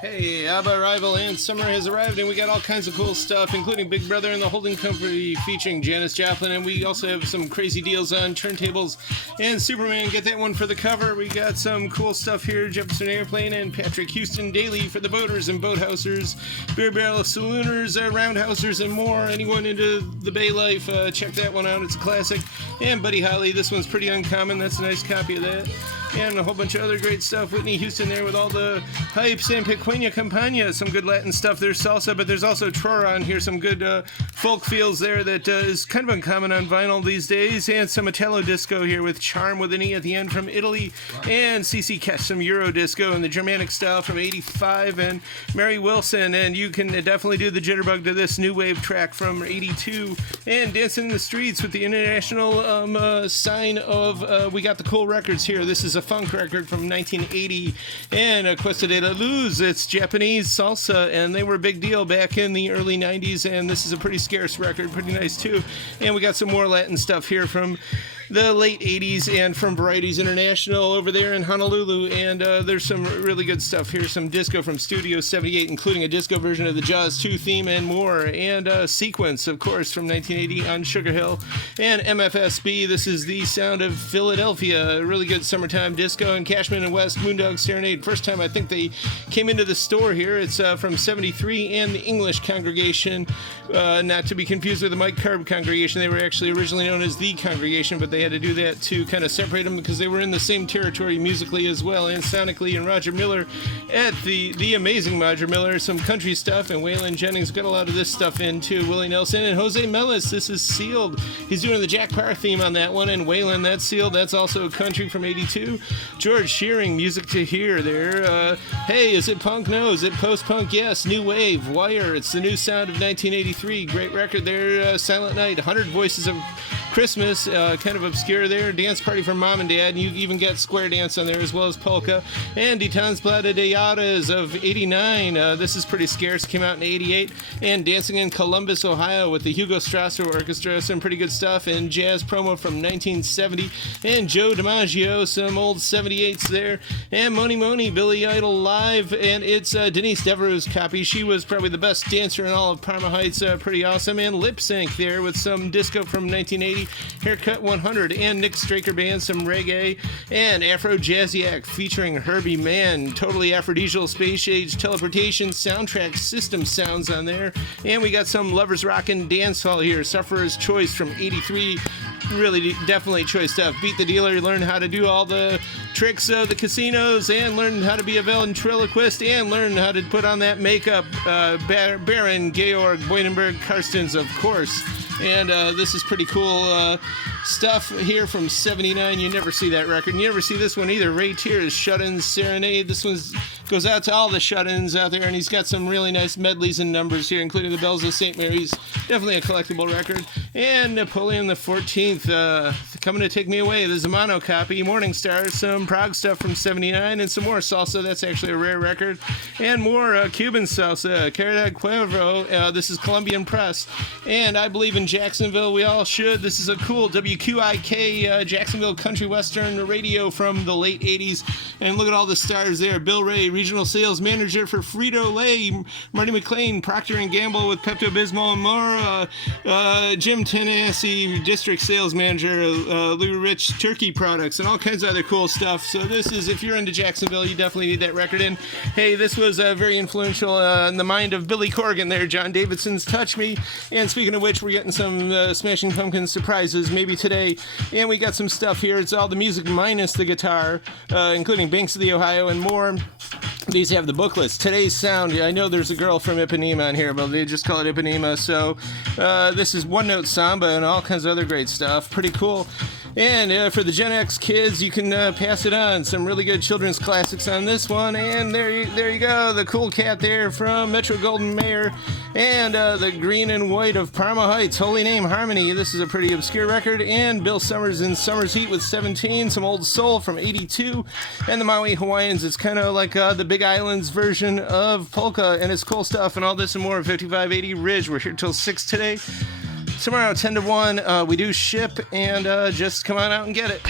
Hey, ABBA arrival and summer has arrived, and we got all kinds of cool stuff, including Big Brother and the Holding Company featuring Janis Joplin, and we also have some crazy deals on turntables and Superman. Get that one for the cover. We got some cool stuff here, Jefferson Airplane and Patrick Houston Daily for the boaters and boathousers, Beer Barrel Salooners, Roundhousers, and more. Anyone into the Bay Life, check that one out. It's a classic. And Buddy Holly, this one's pretty uncommon. That's a nice copy of that. And a whole bunch of other great stuff. Whitney Houston there with all the pipes and Pequeña Campaña, some good Latin stuff. There's salsa, but there's also Trora on here, some good folk feels there that is kind of uncommon on vinyl these days. And some italo-disco here with Charm with an E at the end from Italy. And CC Cash, some Euro disco in the Germanic style from 85. And Mary Wilson, and you can definitely do the jitterbug to this new wave track from 82. And Dancing in the Streets with the international sign of we got the cool records here. This is a funk record from 1980, and Cuesta de la Luz. It's Japanese salsa, and they were a big deal back in the early 90s, and this is a pretty scarce record, pretty nice too. And we got some more Latin stuff here from the late 80s and from Varieties International over there in Honolulu, and there's some really good stuff here, some disco from Studio 78, including a disco version of the Jaws 2 theme and more, and Sequence, of course, from 1980 on Sugar Hill, and MFSB. This is the sound of Philadelphia, a really good summertime disco, and Cashman and West Moondog Serenade. First time I think they came into the store here. It's from 73, and the English Congregation, not to be confused with the Mike Carb Congregation. They were actually originally known as the Congregation, but they had to do that to kind of separate them because they were in the same territory musically as well and sonically. And Roger Miller at the amazing Roger Miller, some country stuff, and Waylon Jennings got a lot of this stuff in too. Willie Nelson and Jose Melis, this is Sealed. He's doing the Jack Parr theme on that one, and Waylon, that's Sealed. That's also country from 82. George Shearing, Music to Hear there. Hey, is it punk? No. Is it post-punk? Yes. New Wave, Wire, it's the new sound of 1983. Great record there. Silent Night, 100 Voices of Christmas, kind of obscure there. Dance Party for Mom and Dad, and you even get Square Dance on there as well as Polka. And Die Tanzplatte de Jahres of 89, this is pretty scarce, came out in 88. And Dancing in Columbus, Ohio with the Hugo Strasser Orchestra, some pretty good stuff. And Jazz Promo from 1970. And Joe DiMaggio, some old 78s there. And Moni Moni, Billy Idol Live, and it's Denise Devereaux's copy. She was probably the best dancer in all of Parma Heights, pretty awesome. And Lip Sync there with some disco from 1980. Haircut 100, and Nick Straker Band, some reggae, and Afro Jazziac featuring Herbie Mann, totally aphrodisiacal space age teleportation soundtrack system sounds on there. And we got some Lovers Rockin' Dance Hall here, Sufferer's Choice from 83. Really, definitely choice stuff. Beat the Dealer, learn how to do all the tricks of the casinos, and learn how to be a ventriloquist, and learn how to put on that makeup. Baron Georg Boyneburg-Carstens, of course. And this is pretty cool stuff here from 79. You never see that record. You never see this one either. Ray Tears, Shut-Ins Serenade. This one goes out to all the shut-ins out there, and he's got some really nice medleys and numbers here, including the Bells of St. Mary's. Definitely a collectible record. And Napoleon the 14th, Coming to Take Me Away, the Zamano copy. Morning Star, some Prague stuff from 79, and some more salsa. That's actually a rare record. And more Cuban salsa, Caridad Cuervo. This is Colombian Press. And I Believe in Jacksonville, We All Should. This is a cool WQIK Jacksonville Country Western radio from the late 80s. And look at all the stars there. Bill Ray, Regional Sales Manager for Frito-Lay. Marty McLean, Procter & Gamble with Pepto-Bismol and more. Jim Tenassi, District Sales Manager, Lou Rich Turkey Products, and all kinds of other cool stuff. So this is, if you're into Jacksonville, you definitely need that record. And hey, this was very influential in the mind of Billy Corgan there, John Davidson's Touch Me. And speaking of which, we're getting some Smashing Pumpkins surprises maybe today. And we got some stuff here. It's all the music minus the guitar, including Banks of the Ohio and more. These have the booklets. Today's sound, I know there's a girl from Ipanema on here, but they just call it Ipanema. So this is One Note Samba and all kinds of other great stuff. Pretty cool. And for the Gen X kids, you can pass it on. Some really good children's classics on this one. And there you go, the Cool Cat there from Metro Golden Mayer. And the Green and White of Parma Heights, Holy Name Harmony. This is a pretty obscure record. And Bill Summers in Summer's Heat with 17, some old soul from 82. And the Maui Hawaiians, it's kind of like the Big Islands version of polka. And it's cool stuff and all this and more. 5580 Ridge. We're here till 6 today. Tomorrow, 10 to 1, we do ship, and just come on out and get it.